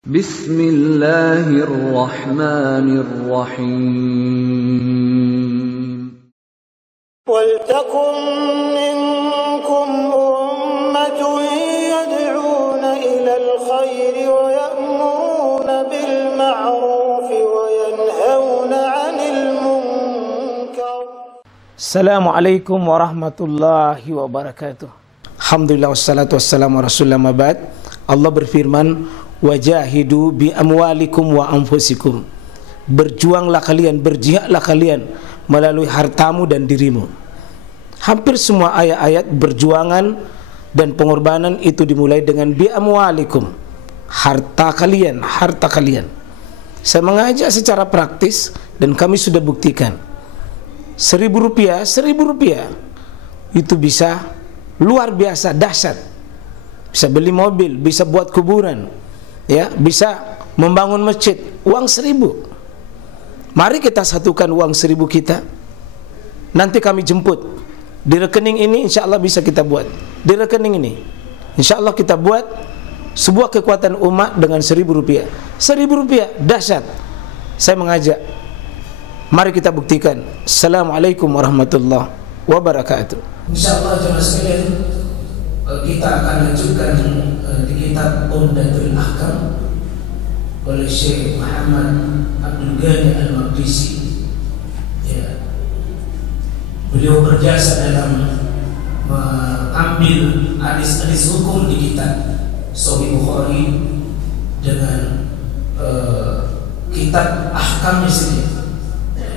Bismillahirrahmanirrahim. Waltakum minkum ummatun yad'una ilal khairi wa ya'muruna bil ma'rufi wa yanhauna 'anil munkar. Assalamualaikum warahmatullahi wabarakatuh. Alhamdulillah wassalatu wassalamu ala rasulillah ma ba'd. Allah berfirman, wajahidu bi amwalikum wa anfusikum. Berjuanglah kalian, berjihadlah kalian melalui hartamu dan dirimu. Hampir semua ayat-ayat berjuangan dan pengorbanan itu dimulai dengan bi amwalikum. Harta kalian, harta kalian. Saya mengajak secara praktis dan kami sudah buktikan. Rp1.000 itu bisa luar biasa dahsyat. Bisa beli mobil, bisa buat kuburan, ya, bisa membangun masjid. Uang 1.000. Mari kita satukan uang 1.000 kita. Nanti kami jemput di rekening ini, insya Allah bisa kita buat. Di rekening ini, insya Allah kita buat sebuah kekuatan umat dengan Rp1.000. Rp1.000 dahsyat. Saya mengajak, mari kita buktikan. Assalamualaikum warahmatullahi wabarakatuh. Insyaallah jemaah sekalian, kita akan lanjutkan di kitab Umdatul Ahkam oleh Syekh Muhammad Abdul Ghani Al-Maqdisi. Ya. Beliau berjasa dalam mengambil hadis-hadis hukum di kitab Sahih Bukhari dengan kitab ahkamnya sendiri.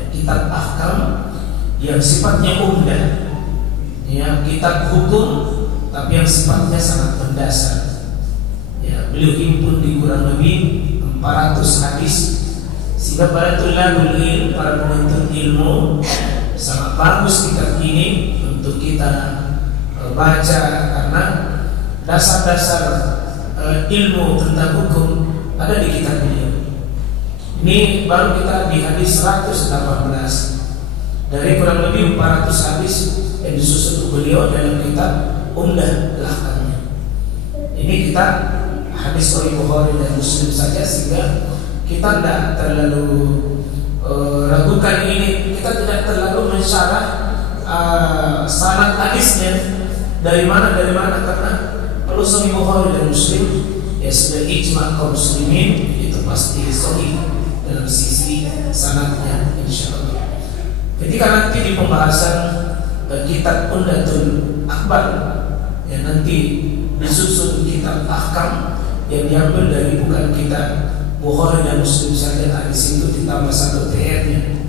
Kitab ahkam yang sifatnya umdah, ya, kitab hukum tapi yang sifatnya sangat mendasar. Ya, beliau himpun di kurang lebih 400 hadis, sehingga para tulabul ilm, para penuntut ilmu, sangat bagus kitab ini untuk kita baca, karena dasar-dasar ilmu tentang hukum ada di kitab beliau. Ini baru kita di hadis 118 dari kurang lebih 400 hadis yang disusun beliau dalam kitab Umdah Ahkamnya. Ini kita hadis Sahih Bukhari dan Muslim saja, sehingga kita tidak terlalu ragukan ini. Kita tidak terlalu mensyarah sanad hadisnya dari mana, karena kalau Sahih Bukhari dan Muslim ya sudah ijma kaum muslimin, itu pasti sahih dalam sisi sanadnya, insyaallah. Ketika nanti di pembahasan kitab Umdatul Akbar, ya, nanti disusun kitab ahkam yang diambil dari bukan kitab Bukhari dan Muslim saja. Hadis itu ditambah satu TR-nya,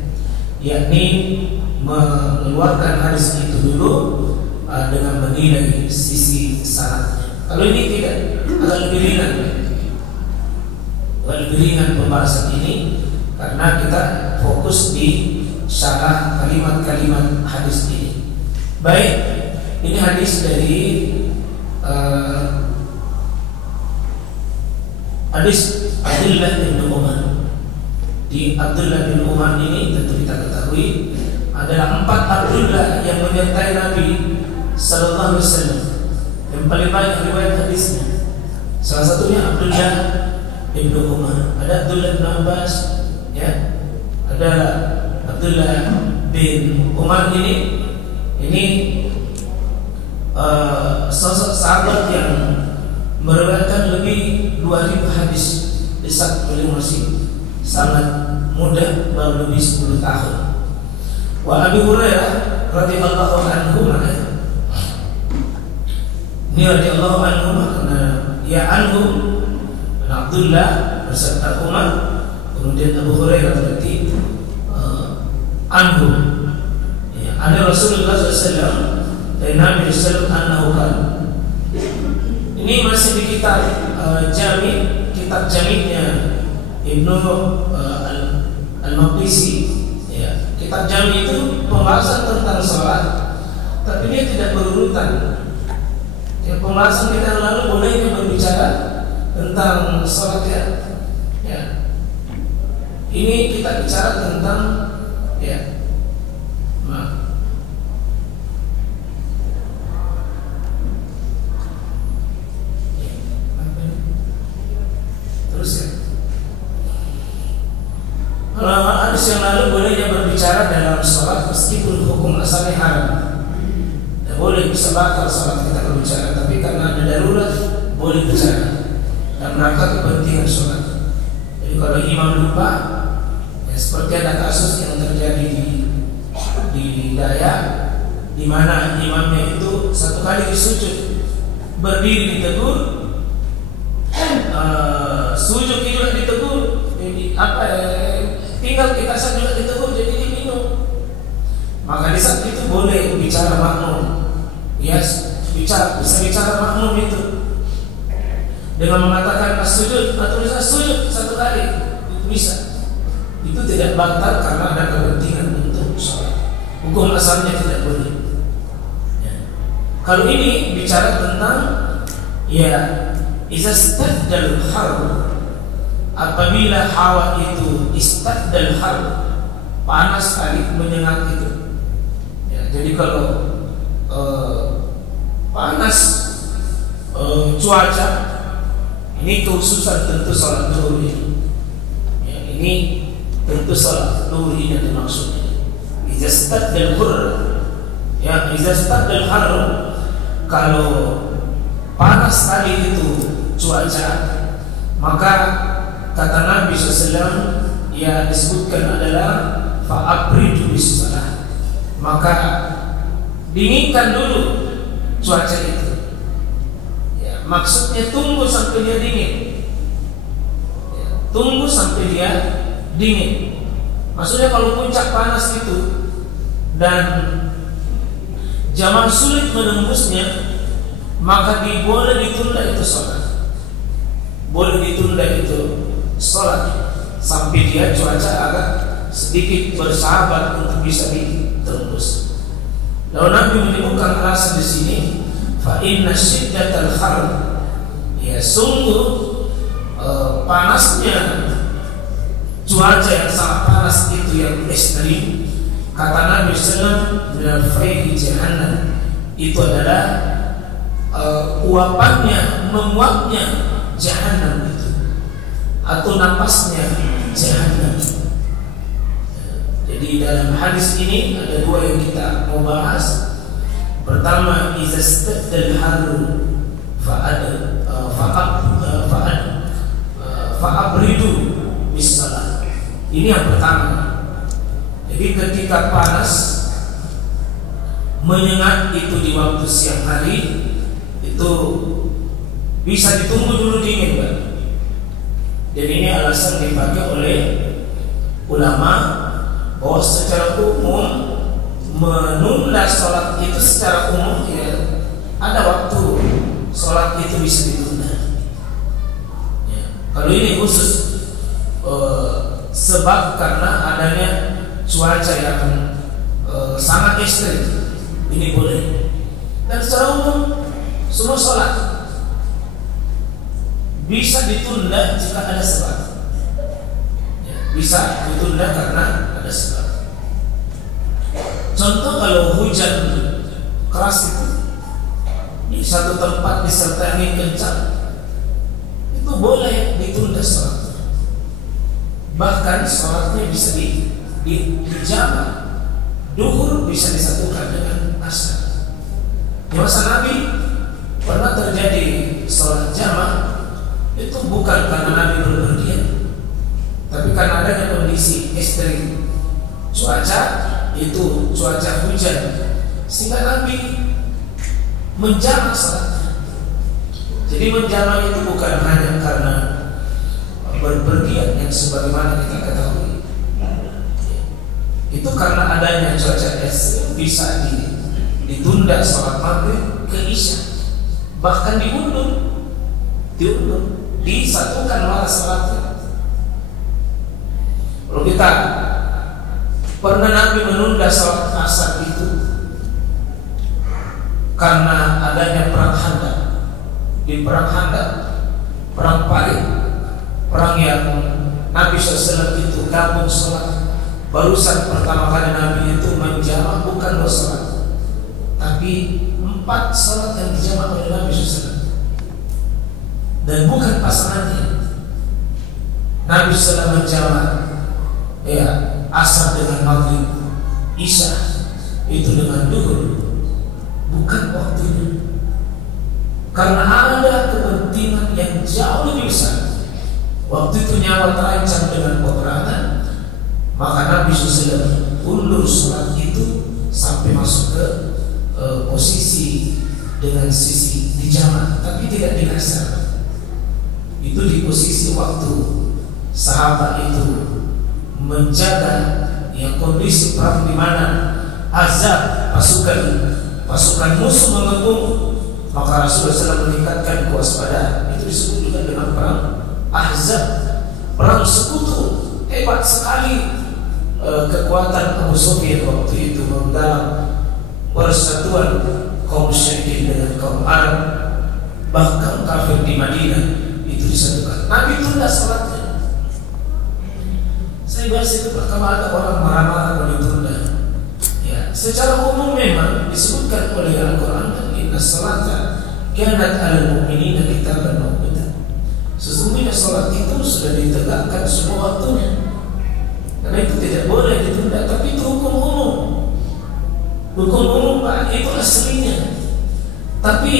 yakni mengeluarkan hadis itu dulu dengan menilai sisi sanadnya. Kalau ini tidak, agak lebih ringan pembahasan ini, karena kita fokus di syarah kalimat-kalimat hadis ini. Baik, ini hadis dari hadis Abdullah bin Umar. Di Abdullah bin Umar ini tentu kita ketahui adalah 4 Abdullah yang menyertai Nabi Sallallahu Alaihi Wasallam yang paling banyak riwayat hadisnya. Salah satunya Abdullah bin Umar. Ada Abdullah bin Abbas, ya, ada Abdullah bin Umar ini sosok sahabat yang meriwayatkan lebih 2.000 hadis di saat beliau masih sangat muda, baru lebih 10 tahun. Wa Abi Hurairah radhiyallahu anhu, ini radhiyallahu anhu makna ya anhu Abdullah beserta Umar, kemudian Abu Hurairah berarti anhu, ya, ada Rasulullah SAW dari Nabi SAW annahu qala. Ini masih di kitab kitab Jami'-nya Ibnu Al-Maqdisi, ya. Kitab Jami' itu pembahasan tentang sholat, tapi dia tidak berurutan. Ya, pembahasan kita lalu mulai berbicara tentang sholat, ya. Ini kita bicara tentang, ya, terus ya. Hadis yang lalu bolehnya berbicara dalam sholat meskipun hukum asalnya haram. Tidak boleh, bisa batal sholat kita berbicara, tapi karena ada darurat boleh bicara dan rangka kepentingan sholat. Jadi kalau imam lupa, ya seperti ada kasus yang terjadi di Dayak, di mana imamnya itu satu kali disujud, berdiri ditegur, sujud juga ditegur, tinggal kita saja juga ditegur, jadi diminum. Maka di saat itu boleh bicara makmum, ya bisa bicara makmum itu dengan mengatakan sujud atau bisa sujud satu kali, itu bisa. Itu tidak batal karena ada kepentingan untuk sholat. Hukum asalnya tidak boleh. Ya. Kalau ini bicara tentang ya iza staddal harb, apabila hawa itu istaddal harb, panas sekali, menyengat itu. Ya, jadi kalau panas cuaca, ini khususan tentu sholat zuhur ini. Ya, ini tentu sholat zuhur ini yang dimaksudnya. Iza staddal harb, ya iza staddal harb, kalau panas sekali itu cuaca, maka kata Nabi SAW yang disebutkan adalah fa'abridu bis-shalah, maka dinginkan dulu cuaca itu. Ya, maksudnya tunggu sampai dia dingin. Ya, tunggu sampai dia dingin. Maksudnya kalau puncak panas itu dan jamaah sulit menembusnya, maka boleh ditunda itu sholat. Boleh ditunda itu sholat sampai dia cuaca agak sedikit bersahabat untuk bisa ditembus. Lalu Nabi menyebutkan alasan di sini, fa inna syiddatal harb, ya sungguh panasnya cuaca yang sangat panas itu yang ekstrim, kata Nabi SAW, min fayhi jahannam, itu adalah uapannya, menguapnya jahannam itu, atau napasnya jahannam. Jadi dalam hadis ini ada dua yang kita mau bahas. Pertama, iza staddal harb fa'abridu bis-shalah. Ini yang pertama. Jadi ketika panas menyengat itu di waktu siang hari, itu bisa ditunggu dulu dingin, Pak. Dan ini alasan dipakai oleh ulama bahwa secara umum menunda sholat itu secara umum ya ada waktu sholat itu bisa ditunda. Ya. Kalau ini khusus sebab karena adanya cuaca yang sangat ekstrim, ini boleh. Dan secara umum semua sholat bisa ditunda jika ada sebab. Ya, bisa ditunda karena ada sebab. Contoh kalau hujan keras itu di satu tempat disertai angin kencang, itu boleh ditunda sholat. Bahkan sholatnya bisa dijamak. Duhur bisa disatukan dengan asar. Di masa Nabi pernah terjadi sholat jamak, itu bukan karena Nabi berpergian, tapi karena adanya kondisi ekstrim cuaca, itu cuaca hujan, sehingga Nabi menjamak salatnya. Jadi menjamak itu bukan hanya karena berpergian yang sebagaimana kita ketahui, itu karena adanya cuaca ekstrim bisa ditunda salat maghrib ke isya, bahkan diundur, disatukan malah salatnya. Kalau kita pernah Nabi menunda salat asar itu karena adanya perang Khandaq. Di perang Khandaq, perang Parit, perang yang Nabi SAW itu gabung salat. Barusan pertama kali Nabi itu menjamak bukan 2 salat, tapi 4 salat yang dijamak oleh Nabi SAW. Dan bukan pasangannya. Nabi SAW menjamak ya asar dengan maghrib, isya itu dengan duhur, bukan waktunya. Karena ada kepentingan yang jauh lebih besar. Waktu itu nyawa terancam dengan peperangan, maka Nabi SAW undur sholat itu sampai masuk ke posisi dengan sisi dijamak, tapi tidak dikasar. Itu di posisi waktu sahabat itu menjaga yang kondisi perang di mana azab pasukan musuh mengepung, maka Rasulullah SAW meningkatkan kewaspadaan. Itu disebut juga dengan perang Ahzab, perang sekutu. Hebat sekali kekuatan Abu Sufyan waktu itu menggalang persatuan kaum musyrikin dengan kaum Arab, bahkan kafir di Madinah itu disatukan. Nabi tunda salatnya. Saya bahas itu pertama ada orang marah-marah kalau ditunda. Ya, secara umum memang disebutkan oleh Al-Quran dan inna salata kanat 'alal mu'minina kitaban mawquta. Sesungguhnya salat itu sudah ditegakkan semua waktunya. Karena itu tidak boleh ditunda, tapi itu hukum umum. Hukum umum Pak, itu aslinya. Tapi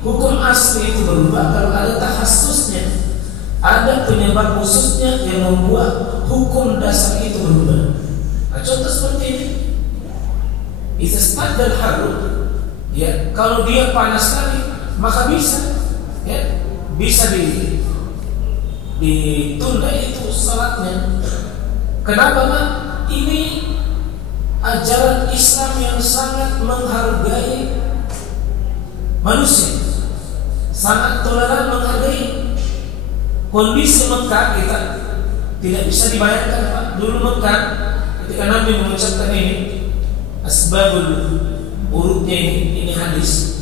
hukum asli itu berubah kalau ada tahassusnya, ada penyebab khususnya yang membuat hukum dasar itu berubah. Nah, contoh seperti ini, istadal haru, ya kalau dia panas sekali maka bisa, ya bisa ditunda itu salatnya. Kenapa Pak? Ini ajaran Islam yang sangat menghargai manusia, sangat toleran menghargai. Kondisi Mekah kita tidak bisa dibayangkan Pak. Dulu Mekah ketika Nabi mengucapkan ini, asbabul urutnya ini hadis.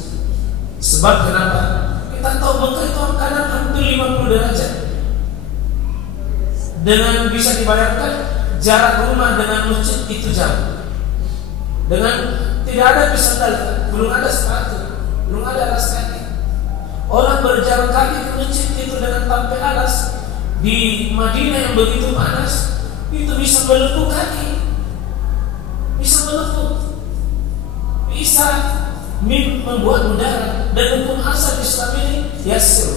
Sebab kenapa? Kita tahu Mekah itu kanan hampir 50 derajat. Dengan bisa dibayangkan jarak rumah dengan masjid itu jauh. Dengan tidak ada sandal, belum ada sepatu, belum ada alas kaki. Orang berjalan kaki ke masjid itu dengan tanpa alas. Di Madinah yang begitu panas, itu bisa melepuh kaki, bisa melepuh, bisa membuat mudarat. Dan hukum asal Islam ini yasir,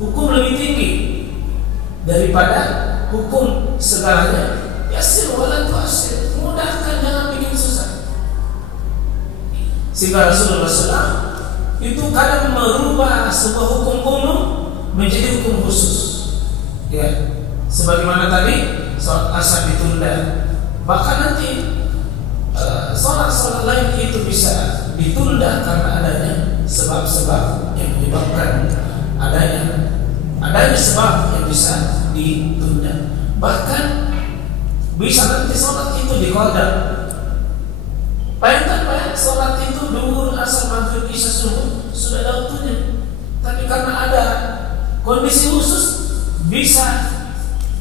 hukum lebih tinggi daripada hukum segalanya. Yasir wala tu'assir, mudahkan, jangan bikin susah. Sehingga Rasulullah SAW itu kadang merubah sebuah hukum umum menjadi hukum khusus. Ya, sebagaimana tadi sholat asar ditunda, bahkan nanti sholat lain itu bisa ditunda karena adanya sebab-sebab yang menyebabkan adanya sebab yang bisa ditunda. Bahkan bisa nanti sholat itu dikodam. Bayangkan Pak, sholat itu duhur, asar, maghrib, isya, subuh sudah ada waktunya. Tapi karena ada kondisi khusus, bisa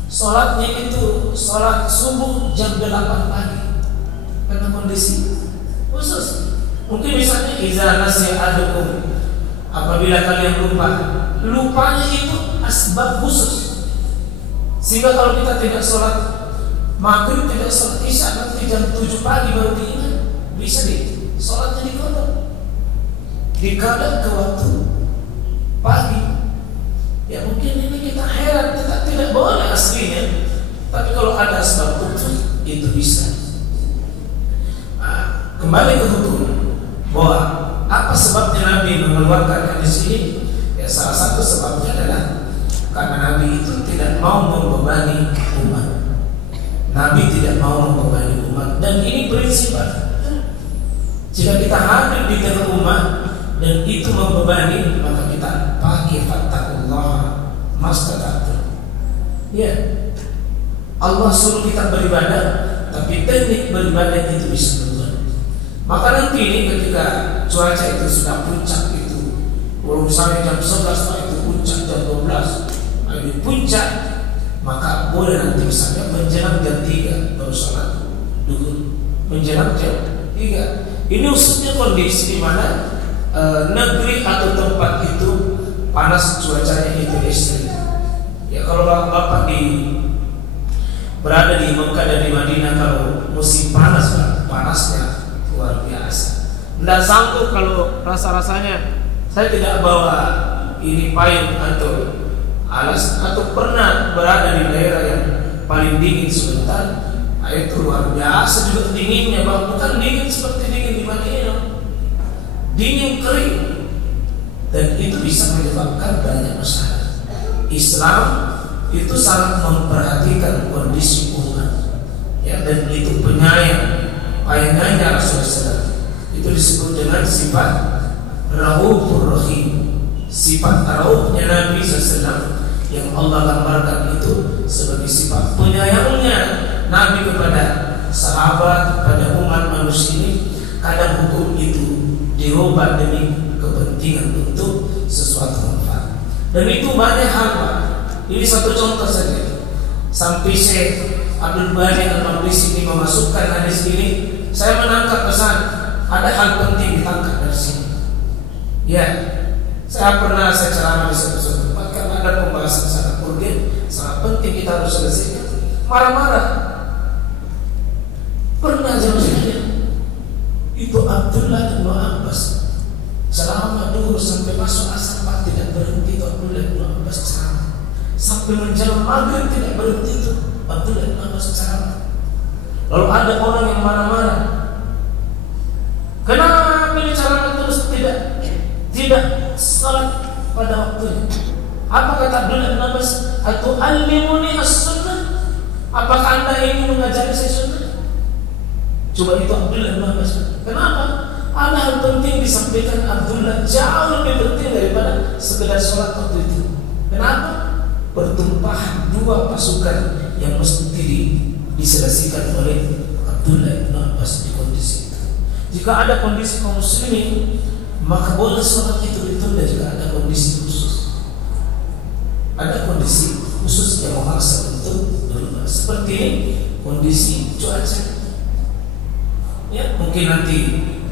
sholatnya itu sholat subuh jam 8 pagi karena kondisi khusus. Mungkin misalnya iza nasiya ahadukum, apabila kalian lupanya itu asbab khusus. Sehingga kalau kita tidak sholat maghrib, tidak sholat isya, nanti jam 7 pagi baru diingat, bisa sholatnya dikadang ke waktu pagi. Ya mungkin ini kita heran, kita tidak boleh aslinya, tapi kalau ada sebab khusus itu bisa. Nah, kembali ke hukum, bahwa apa sebabnya Nabi mengeluarkan hadis ini? Ya salah satu sebabnya adalah karena Nabi itu tidak mau membebani umat. Nabi tidak mau membebani umat, dan ini prinsip. Jika kita hadir di tengah umat dan itu membebani, maka kita pakai fattakullah mastata'tum. Ya, Allah suruh kita beribadah, tapi teknik beribadah itu bisa berubah. Maka nanti ini ketika cuaca itu sudah puncak itu, baru sampai jam 11 Pak, itu puncak jam 12, di puncak, maka boleh nanti misalnya menjelang jam 3 baru sholat duhur, menjelang jam 3. Ini khususnya kondisi di mana negeri atau tempat itu panas, cuacanya itu ekstrim. Ya kalau bapak berada di Mekah dan di Madinah, kalau musim panas, panasnya luar biasa. Tidak sanggup kalau rasa-rasanya saya tidak bawa ini payung atau alas, atau pernah berada di daerah yang paling dingin sebentar. Nah, itu luar biasa juga dinginnya, bang. Bukan dingin seperti dingin di Madinah, dingin kering, dan itu bisa menyebabkan banyak masalah. Islam itu sangat memperhatikan kondisi umat, ya, dan itu penyayang. Ayatnya Rasulullah itu disebut dengan sifat Raufur Rahim, sifat raufnya Nabi SAW yang Allah gambarkan itu sebagai sifat penyayangnya Nabi kepada sahabat, kepada umat manusia ini. Kadang hukum itu dirubah demi kepentingan untuk sesuatu manfaat, dan itu banyak hal, Pak. Ini satu contoh saja. Sampai Syekh Abdul Bari Al-Maqdisi ini memasukkan hadis ini, saya menangkap pesan ada hal penting ditangkap dari sini. Ya, saya ceramah di suatu tempat karena ada pembahasan sangat urgen, sangat penting kita harus selesaikan. Marah-marah. Pernah jauh-jauhnya itu Abdullah bin Abbas selama duhur sampai masuk asar, Pak, tidak berhenti itu Abdullah bin Abbas ceramah. Sampai menjelang maghrib tidak berhenti itu Abdullah bin Abbas ceramah. Lalu ada orang yang marah-marah, kenapa ini ceramah terus tidak salat pada waktunya? Apa kata Abdullah bin Abbas? Atu'allimuni as-sunnah? Apakah anda ingin mengajari saya sunnah? Coba itu Abdullah bin Abbas. Kenapa? Ada hal penting disampaikan Abdullah, jauh lebih penting daripada sekedar sholat waktu itu. Kenapa? Pertumpahan dua pasukan yang mesti diselesaikan oleh Abdullah bin Abbas di kondisi itu. Jika ada kondisi kaum muslimin, maka boleh sholat itu ditunda. Jika ada kondisi khusus, ada kondisi khusus yang memaksa untuk berubah, seperti kondisi cuaca. Ya, mungkin nanti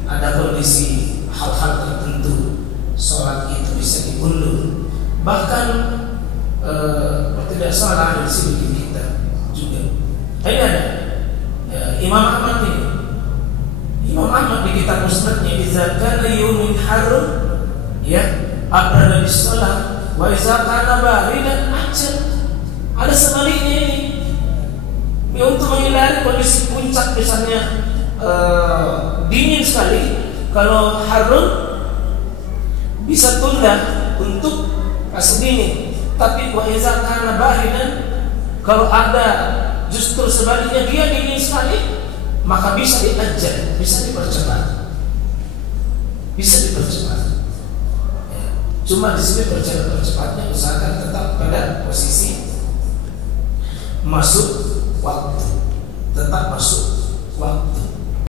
ada kondisi hal-hal tertentu, sholat itu bisa diundur. Bahkan tidak salah ada di sini kita juga. Ini ada Imam Ahmad ini. Imam Ahmad di kitab Musnadnya, "Idza kana yawmun harun, ya, abrada bis-shalah, wa idza kana baridan ajal." Ada sebaliknya ini. Ya, untuk menghindari kondisi puncak misalnya dingin sekali, kalau harun bisa tunda untuk kasih dingin. Tapi wa iza kana baridan, kalau ada justru sebaliknya dia dingin sekali, maka bisa diajak, bisa dipercepat. Ya. Cuma di sini percepatnya usahakan tetap pada posisi masuk waktu, tetap masuk waktu.